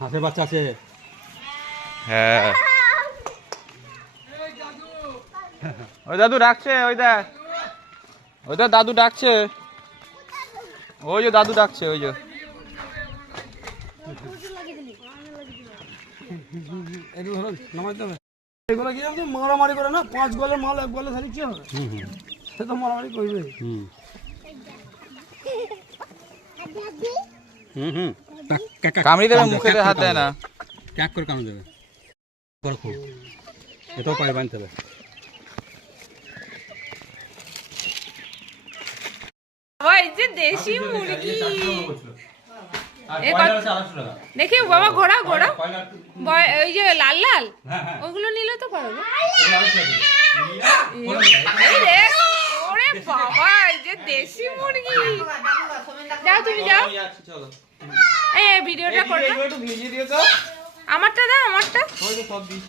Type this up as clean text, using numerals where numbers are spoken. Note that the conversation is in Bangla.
হাঁসের বাচ্চা আছে। হ্যাঁ ওই দাদু ডাকছে, ওই দেখ ওইটা দাদু ডাকছে, ওই যে দাদু ডাকছে, ওই যে এগুলো কি জানো মারামারি করে না, 5 গোলের মাল 1 গোলে খালি কি হবে? সে তো মারামারি করবে। কামড়ি দেবে, মুখে হাত দেয় না। ক্যাক করে কামড়ে দেবে। খুব এটাও পায়ে বাঁধতে হবে। ওই যে দেশি মুরগি দেখি বাবা, ঘোড়া ঘোড়া ওই যে লাল লাল ওগুলো নিলে তো পারবে। ওরে বাবা, এই যে দেশি মুরগি। যাও তুমি যাও, এই ভিডিওটা করো। আমারটা দাও, আমারটা।